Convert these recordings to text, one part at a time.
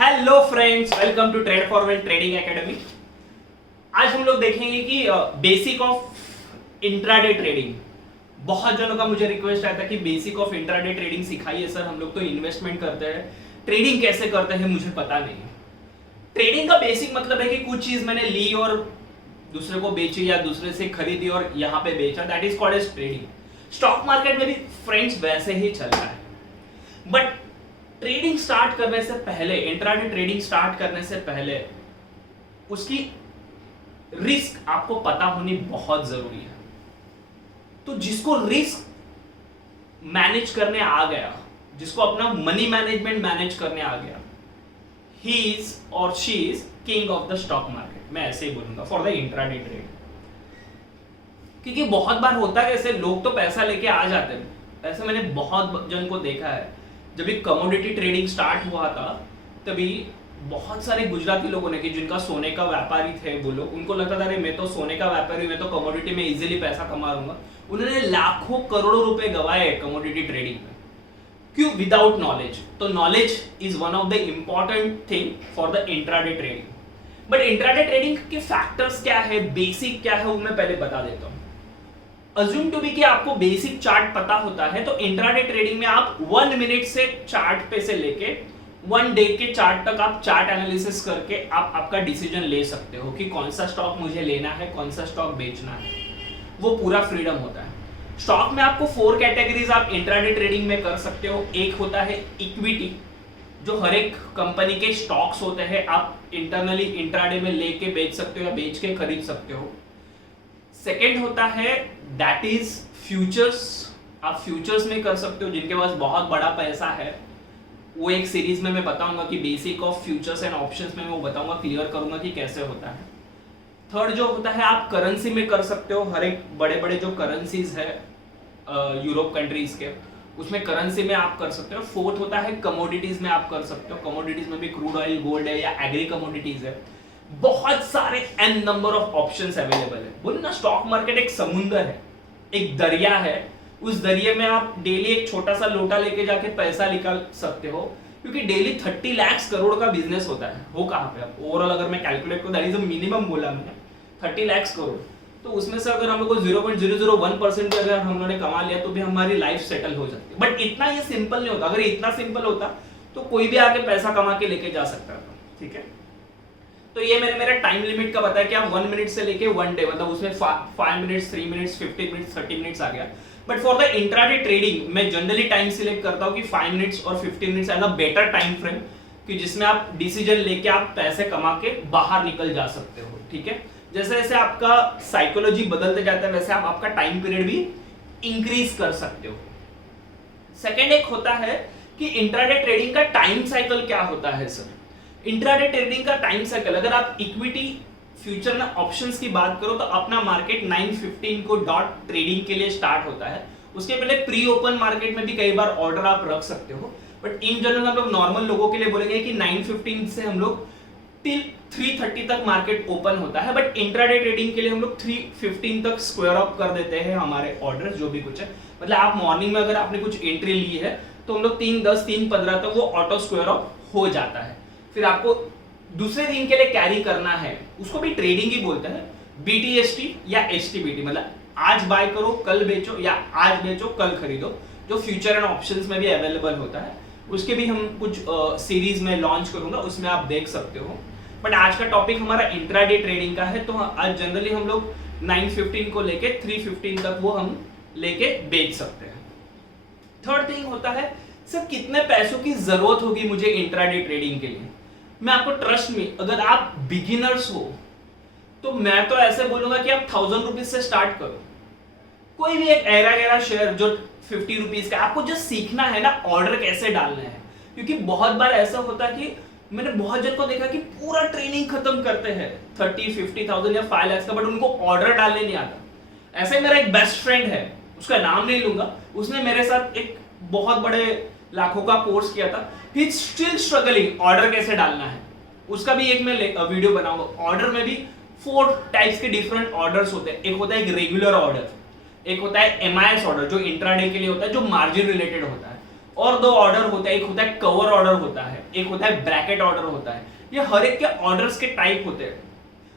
Hello friends, welcome to trade for wealth trading academy. आज हम लोग देखेंगे कि बेसिक ऑफ इंट्राडे ट्रेडिंग। बहुत जनों का मुझे रिक्वेस्ट आया था कि बेसिक ऑफ इंट्राडे ट्रेडिंग सिखाइए सर, हम लोग तो इन्वेस्टमेंट करते हैं, ट्रेडिंग कैसे करते हैं मुझे पता नहीं। ट्रेडिंग का बेसिक मतलब है कि कुछ चीज मैंने ली और दूसरे को बेची या दूसरे से खरीदी और यहाँ पे बेचा, that is called edge trading. Stock market में भी फ्रेंड्स वैसे ही चल रहा है, बट ट्रेडिंग स्टार्ट करने से पहले, इंट्राडे ट्रेडिंग स्टार्ट करने से पहले उसकी रिस्क आपको पता होनी बहुत जरूरी है। तो जिसको रिस्क मैनेज करने आ गया, जिसको अपना मनी मैनेजमेंट मैनेज करने आ गया, ही इज और she is king of the stock market. मैं ऐसे ही बोलूंगा फॉर द इंट्राडे ट्रेड। क्योंकि बहुत बार होता है कैसे, लोग तो पैसा लेके आ जाते हैं। ऐसे मैंने बहुत जन को देखा है, जब भी कमोडिटी ट्रेडिंग स्टार्ट हुआ था तभी बहुत सारे गुजराती लोगों ने, कि जिनका सोने का व्यापारी थे वो लोग, उनको लगता था अरे मैं तो सोने का व्यापारी, मैं तो कमोडिटी में इजीली पैसा कमा लूंगा। उन्होंने लाखों करोड़ों रुपए गवाए कमोडिटी ट्रेडिंग में। क्यों? Without knowledge. तो knowledge is one of the important thing for the intraday trading. But intraday trading के फैक्टर्स क्या है, बेसिक क्या है, वो मैं पहले बता देता हूं। अज्यूम टू बी कि आपको बेसिक चार्ट पता होता है, तो इंट्राडे ट्रेडिंग में आप 1 मिनट से चार्ट पे से लेके 1 डे के चार्ट तक आप चार्ट एनालिसिस करके आप आपका डिसीजन ले सकते हो कि कौन सा स्टॉक मुझे लेना है, कौन सा स्टॉक बेचना है। वो पूरा फ्रीडम होता है। स्टॉक में आपको 4 कैटेगरीज आप इंट्राडे ट्रेडिंग में कर सकते हो। एक होता है इक्विटी, जो हर एक कंपनी के स्टॉक्स होते हैं, आप इंटरनली इंट्राडे में लेके बेच सकते हो या बेच के खरीद सकते हो। सेकेंड होता है दैट इज फ्यूचर्स। आप फ्यूचर्स में कर सकते हो, जिनके पास बहुत बड़ा पैसा है। वो एक सीरीज में मैं बताऊंगा कि basic of futures and options में मैं वो बताऊंगा, क्लियर करूंगा कि कैसे होता है। थर्ड जो होता है आप करेंसी में कर सकते हो। हर एक बड़े बड़े जो करेंसीज है यूरोप कंट्रीज के, उसमें करेंसी में आप कर सकते हो। फोर्थ होता है कमोडिटीज में आप कर सकते हो। कमोडिटीज में भी क्रूड ऑयल, गोल्ड है या एग्री कमोडिटीज है। बहुत सारे an number of options available है। बोले ना, स्टॉक मार्केट एक समुंदर है, एक दरिया है। उस दरिया में आप डेली एक छोटा सा लोटा लेके जाके पैसा निकाल सकते हो, क्योंकि डेली 30 लाख करोड़ का बिजनेस होता है। वो कहाँ पे आप ओवरऑल अगर मैं कैलकुलेट करूँ, दैट इज मिनिमम बोला मैंने, 30 लाख करोड़। तो उसमें से अगर हम लोग को 0.001% भी अगर हम लोगों ने कमा लिया तो भी हमारी लाइफ सेटल हो जाती है। बट इतना ये सिंपल नहीं होता। अगर इतना सिंपल होता तो कोई भी आके पैसा कमा के लेके जा सकता था। ठीक है, तो ये मैंने मेरा टाइम लिमिट का बताया कि आप 1 मिनट से लेके 1 डे, मतलब उसमें 5 मिनट्स, 3 मिनट्स, 15 मिनट्स, 30 मिनट्स आ गया। But for the intraday trading मैं जनरली टाइम सिलेक्ट करता हूँ कि 5 मिनट्स और 15 minutes as a better time frame, कि जिसमें आप डिसीजन लेके आप पैसे कमा के बाहर निकल जा सकते हो। ठीक है, जैसे जैसे आपका साइकोलॉजी बदलते जाता है वैसे आप आपका टाइम पीरियड भी इंक्रीज कर सकते हो। सेकेंड एक होता है कि इंट्राडे ट्रेडिंग का टाइम साइकिल क्या होता है सर। इंट्राडे ट्रेडिंग का टाइम साइकिल, अगर आप इक्विटी, फ्यूचर में ऑप्शंस की बात करो तो अपना मार्केट 9:15 को डॉट ट्रेडिंग के लिए स्टार्ट होता है। उसके पहले प्री ओपन मार्केट में भी कई बार ऑर्डर आप रख सकते हो, बट इन जनरल हम लोग नॉर्मल लोगों के लिए बोलेंगे कि 9:15 से हम लोग टिल 3:30 तक मार्केट ओपन होता है। बट इंट्राडे ट्रेडिंग के लिए हम लोग 3:15 तक स्क्वायर अप कर देते हैं हमारे ऑर्डर जो भी कुछ है। मतलब आप मॉर्निंग में अगर आपने कुछ एंट्री ली है तो हम लोग 3:10, 3:15 तक वो ऑटो स्क्वायर अप हो जाता है। फिर आपको दूसरे दिन के लिए कैरी करना है, उसको भी ट्रेडिंग ही बोलते हैं, बीटीएसटी या एचटीबीटी, मतलब आज बाय करो कल बेचो या आज बेचो कल खरीदो, जो फ्यूचर एंड ऑप्शंस में भी अवेलेबल होता है। उसके भी हम कुछ सीरीज में लॉन्च करूंगा, उसमें आप देख सकते हो। बट आज का टॉपिक हमारा इंट्राडे ट्रेडिंग का है, तो आज जनरली हम लोग 9:15 को लेके 3:15 तक वो हम लेके बेच सकते हैं। थर्ड थिंग होता है सर कितने पैसों की जरूरत होगी मुझे इंट्राडे ट्रेडिंग के लिए। मैं आपको ट्रस्ट में, अगर आप बिगिनर्स हो तो मैं तो ऐसे बोलूंगा कि आप 1000 रुपीज से स्टार्ट करो। कोई भी एक ऐरा गैरा शेयर जो 50 रुपीज का, आपको जस्ट सीखना है ना ऑर्डर कैसे डालना है। क्योंकि बहुत बार ऐसा होता है कि मैंने बहुत जन को देखा कि पूरा ट्रेनिंग खत्म करते हैं 30-50,000 या 5 लाख का, बट उनको ऑर्डर डालने नहीं आता। ऐसे मेरा एक बेस्ट फ्रेंड है, उसका नाम नहीं लूंगा, उसने मेरे साथ एक बहुत बड़े लाखों का कोर्स किया था। ही स्टिल स्ट्रगलिंग ऑर्डर कैसे डालना है, उसका भी एक मैं वीडियो बनाऊंगा। ऑर्डर में भी 4 टाइप्स के डिफरेंट ऑर्डर्स होते हैं। एक होता है एक रेगुलर ऑर्डर, एक होता है एमआईएस ऑर्डर जो इंट्राडे के लिए होता है, जो मार्जिन रिलेटेड होता है, और दो ऑर्डर होता है, एक होता है कवर ऑर्डर होता है, एक होता है ब्रैकेट ऑर्डर होता है। ये हर एक के ऑर्डर्स के टाइप होते हैं,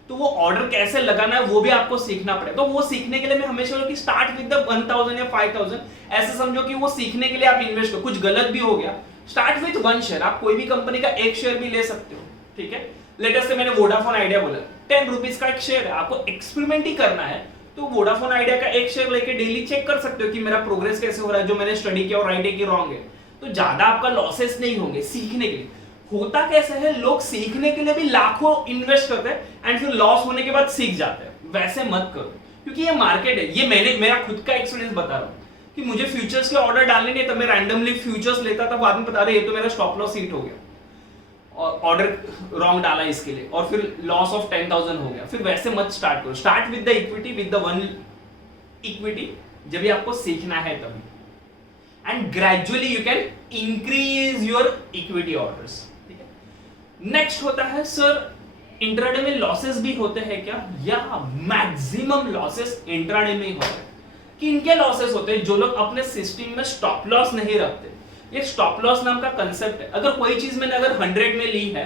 तो वो ऑर्डर कैसे लगाना है वो भी आपको सीखना पड़ेगा। तो वो सीखने के लिए मैं हमेशा बोलूं कि स्टार्ट विद द 1000 या 5000, ऐसे समझो कि वो सीखने के लिए आप इन्वेस्ट करो। कुछ गलत भी हो गया, स्टार्ट विद 1 शेयर, आप कोई भी कंपनी का 1 शेयर भी ले सकते हो, ठीक है। लेटेस्ट से मैंने वोडाफोन आइडिया बोला, 10 रुपीज का 1 शेयर है, आपको एक्सपेरिमेंट ही करना है, तो वोडाफोन आइडिया का 1 शेयर लेके डेली चेक कर सकते हो कि मेरा प्रोग्रेस कैसे हो रहा है, जो मैंने स्टडी किया और राइट है कि रॉन्ग है। तो ज्यादा आपका लॉसेस नहीं होंगे सीखने के लिए। होता कैसे है, लोग सीखने के लिए भी लाखों इन्वेस्ट करते हैं एंड फिर लॉस होने के बाद सीख जाते हैं। वैसे मत करो, क्योंकि ये मार्केट है। ये मेरा खुद का एक्सपीरियंस बता रहा हूँ कि मुझे फ्यूचर्स के ऑर्डर डालने नहीं, तब मैं रैंडमली फ्यूचर्स लेता था, बाद में बता रहे ये तो मेरा स्टॉप लॉस हिट हो गया और ऑर्डर रॉन्ग डाला इसके लिए, और फिर लॉस ऑफ 10,000 हो गया। फिर वैसे मत स्टार्ट करो, start with the equity, with the 1 equity, जब भी आपको सीखना है तभी, and gradually you can increase your equity orders. Next होता है सर इंट्राडे में लॉसेस भी होते हैं क्या? या मैक्सिमम लॉसेस इंट्राडे में ही होते हैं। कि इनके लॉसेस होते हैं जो लोग अपने सिस्टम में स्टॉप लॉस नहीं रखते। ये स्टॉप लॉस नाम का कंसेप्ट है। अगर कोई चीज मैंने अगर 100 में ली है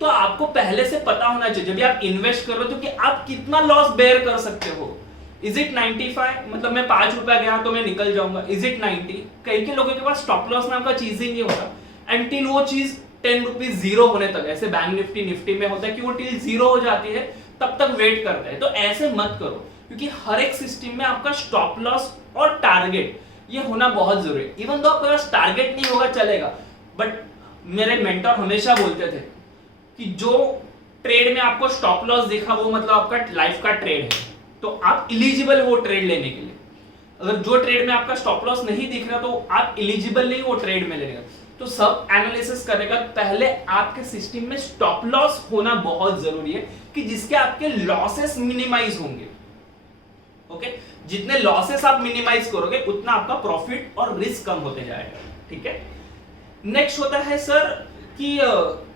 तो आपको पहले से पता होना चाहिए जब भी आप इन्वेस्ट कर रहे हो तो कि आप कितना लॉस बेयर कर सकते हो। इज इट 95, मतलब मैं 5 रुपया गया तो मैं निकल जाऊंगा। Is it 90? कई के लोगों के पास स्टॉप लॉस नाम का चीज ही नहीं होता एंटिल वो चीज 10 रुपीज जीरो होने तक। ऐसे बैंक निफ्टी में होता है कि वो टिल जीरो हो जाती है, तब तक वेट करता है। तो ऐसे मत करो, क्योंकि हर एक सिस्टम में आपका स्टॉप लॉस और टारगेट ये होना बहुत जरूरी है। इवन दो आपके पास टारगेट नहीं होगा चलेगा, बट मेरे मेंटर हमेशा बोलते थे कि जो ट्रेड में आपको स्टॉप लॉस दिखा वो मतलब आपका लाइफ का ट्रेड है, तो आप इलिजिबल हो ट्रेड लेने के लिए। अगर जो ट्रेड में आपका स्टॉप लॉस नहीं दिख रहा तो आप इलिजिबल नहीं हो ट्रेड में लेने का। तो सब एनालिसिस करने का पहले आपके सिस्टम में स्टॉप लॉस होना बहुत जरूरी है कि जिसके आपके लॉसेस मिनिमाइज होंगे। ओके, जितने लॉसेस आप मिनिमाइज करोगे उतना आपका प्रॉफिट और रिस्क कम होते जाएगा। ठीक है, नेक्स्ट होता है सर कि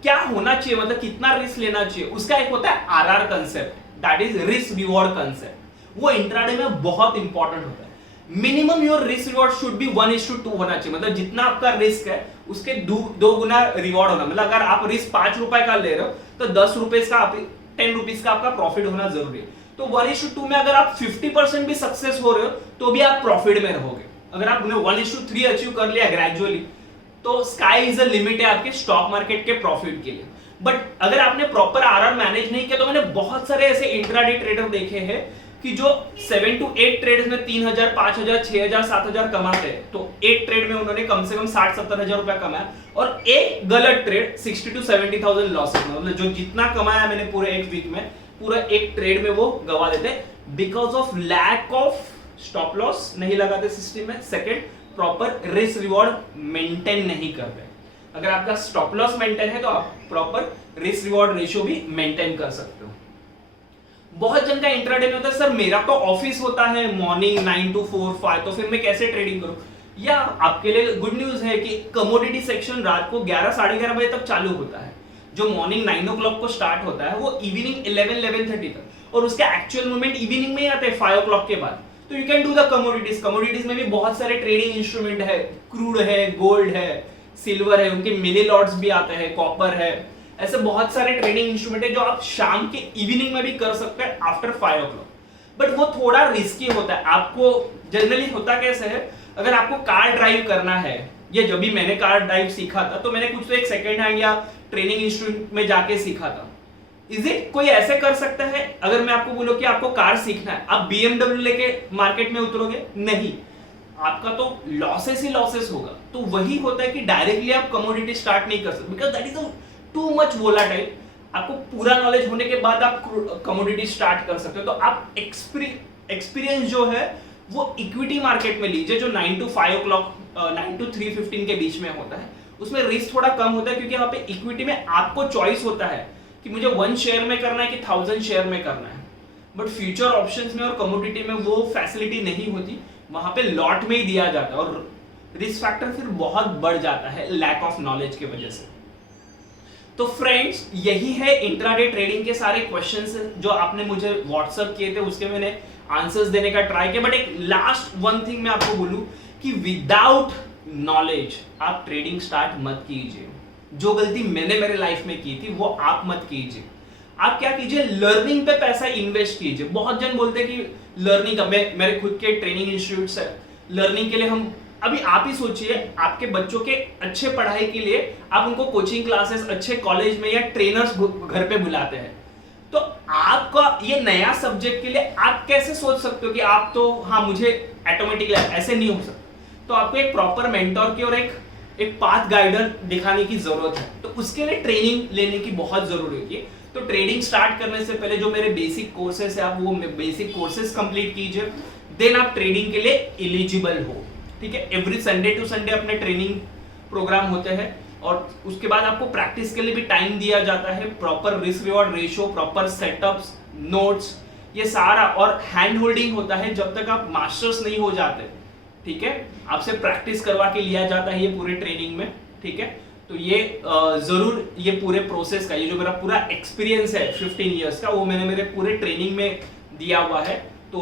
क्या होना चाहिए, मतलब कितना रिस्क लेना चाहिए। उसका एक होता है RR concept, that is risk reward concept. वो इंट्राडे में बहुत इंपॉर्टेंट होता है। Minimum your risk reward should be 1:2 होना चाहिए। मतलब जितना आपका रिस्क है उसके 2 गुना रिवॉर्ड होना। मतलब अगर आप रिस्क 5 रुपए का ले रहे हो तो 10 रुपए का 10 रुपीज का आपका प्रॉफिट होना जरूरी है। तो 1:2 में अगर आप 50% भी सक्सेस हो रहे हो तो भी आप प्रॉफिट में रहोगे। अगर आपने 1:3 अचीव कर लिया ग्रेजुअली तो स्काई इज द लिमिट है आपके स्टॉक मार्केट के प्रॉफिट के लिए। बट अगर आपने प्रॉपर आरआर मैनेज नहीं किया तो मैंने बहुत सारे ऐसे इंट्राडे ट्रेडर देखे हैं कि जो 7 to 8 ट्रेड्स में 3,000, 5,000, 6,000, 7,000 कमाते हैं। तो एक ट्रेड में उन्होंने कम से कम 60-70 हजार रुपया कमाया, और एक गलत ट्रेड 60 to 70,000 लॉसेस में। मतलब जो जितना कमाया मैंने पूरे एक वीक में, पूरा एक ट्रेड में वो गवा देते because of lack of stop loss नहीं लगाते सिस्टम में। Second, proper risk reward maintain नहीं करते। अगर आपका स्टॉप लॉस मेंटेन है तो आप प्रॉपर रिस्क रिवॉर्ड रेशियो भी मेंटेन कर सकते हो। बहुत जन का इंट्राडे में होता है सर मेरा तो ऑफिस होता है मॉर्निंग 9 to 4, 5, तो फिर मैं कैसे ट्रेडिंग करूं। या आपके लिए गुड न्यूज है कि कमोडिटी सेक्शन रात को 11, साढ़े 11 बजे तक चालू होता है। जो मॉर्निंग 9 o'clock को स्टार्ट होता है वो इवनिंग 11-11:30 तक, और उसका एक्चुअल मूवमेंट इवनिंग में ही आता है 5 o'clock के बाद। तो you can do the commodities. Commodities में भी बहुत सारे ट्रेडिंग इंस्ट्रूमेंट है, क्रूड है, गोल्ड है, सिल्वर है, उनके मिनी लॉट्स भी आते हैं, कॉपर है, ऐसे बहुत सारे ट्रेडिंग इंस्ट्रूमेंट है जो आप शाम के इवनिंग में भी कर सकते हैं आफ्टर 5 o'clock। बट वो थोड़ा रिस्की होता है। आपको जनरली होता कैसे है, अगर आपको कार ड्राइव करना है, या जब भी मैंने कार ड्राइव सीखा था तो मैंने कुछ तो एक सेकेंड हैंड या ट्रेनिंग इंस्टीट्यूट में जाके सीखा था। इज इट कोई ऐसे कर सकता है? अगर मैं आपको बोलूं कि आपको कार सीखना है, आप BMW लेके मार्केट में उतरोगे? नहीं, आपका तो लॉसेस ही लॉसेस होगा। तो वही होता है कि डायरेक्टली आप कमोडिटी स्टार्ट नहीं कर सकते because that is too much volatile. आपको पूरा नॉलेज होने के बाद आप कमोडिटी स्टार्ट कर सकते हो। तो आप एक्सपीरियंस जो है वो इक्विटी मार्केट में लीजिए, जो 9 to 5 o'clock 9 to 3:15 के बीच में होता है। उसमें रिस्क थोड़ा कम होता है क्योंकि यहाँ पे इक्विटी में आपको चॉइस होता है कि मुझे 1 शेयर में करना है कि 1000 शेयर में करना है। बट फ्यूचर ऑप्शंस में और कमोडिटी में वो फैसिलिटी नहीं होती, वहां पे लॉट में ही दिया जाता है, और रिस्क फैक्टर फिर बहुत बढ़ जाता है लैक ऑफ नॉलेज की वजह से। तो फ्रेंड्स, यही है इंट्राडे ट्रेडिंग के सारे क्वेश्चंस जो आपने मुझे व्हाट्सएप किए थे, उसके मैंने आंसर्स देने का ट्राई किया। बट एक लास्ट वन थिंग मैं आपको बोलूं कि विदाउट नॉलेज आप ट्रेडिंग स्टार्ट मत कीजिए। जो गलती मैंने मेरे लाइफ में की थी वो आप मत कीजिए। आप क्या कीजिए, लर्निंग पे पैसा इन्वेस्ट कीजिए। बहुत जन बोलते हैं कि लर्निंग का, मेरे खुद के ट्रेनिंग इंस्टीट्यूट्स है, लर्निंग के लिए हम, अभी आप ही सोचिए, आपके बच्चों के अच्छे पढ़ाई के लिए आप उनको कोचिंग क्लासेस अच्छे कॉलेज में या ट्रेनर्स घर पे बुलाते हैं। तो आपका ये नया सब्जेक्ट के लिए आप कैसे सोच सकते हो कि आप तो हाँ मुझे ऑटोमेटिकली, ऐसे नहीं हो सकता। तो आपको एक प्रॉपर मेंटोर की और एक पाथ गाइडर दिखाने की जरूरत है। तो उसके लिए ट्रेनिंग लेने की बहुत जरूरी होती है। तो ट्रेडिंग स्टार्ट करने से पहले जो मेरे बेसिक कोर्सेस है, आप वो बेसिक कोर्सेस कंप्लीट कीजिए, देन आप ट्रेडिंग के लिए एलिजिबल हो। ठीक है, एवरी संडे टू संडे अपने ट्रेनिंग प्रोग्राम होते हैं और उसके बाद आपको प्रैक्टिस के लिए भी टाइम दिया जाता है। Proper risk reward ratio, proper setups, notes, ये सारा, और हैंड होल्डिंग होता है जब तक आप मास्टर्स नहीं हो जाते। ठीक है, आपसे प्रैक्टिस करवा के लिया जाता है ये पूरे ट्रेनिंग में। ठीक है, तो ये जरूर ये पूरे प्रोसेस का, ये जो मेरा पूरा एक्सपीरियंस है 15 इयर्स का, वो मैंने मेरे पूरे ट्रेनिंग में दिया हुआ है। तो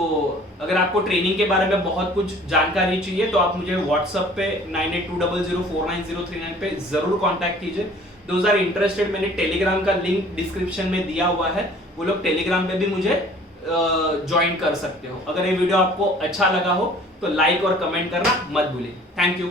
अगर आपको ट्रेनिंग के बारे में बहुत कुछ जानकारी चाहिए तो आप मुझे व्हाट्सएप पे 9820049039 पे जरूर कांटेक्ट कीजिए। दोज आर इंटरेस्टेड, मैंने टेलीग्राम का लिंक डिस्क्रिप्शन में दिया हुआ है, वो लोग टेलीग्राम पे भी मुझे ज्वाइन कर सकते हो। अगर ये वीडियो आपको अच्छा लगा हो तो लाइक और कमेंट करना मत भूलिए। Thank you.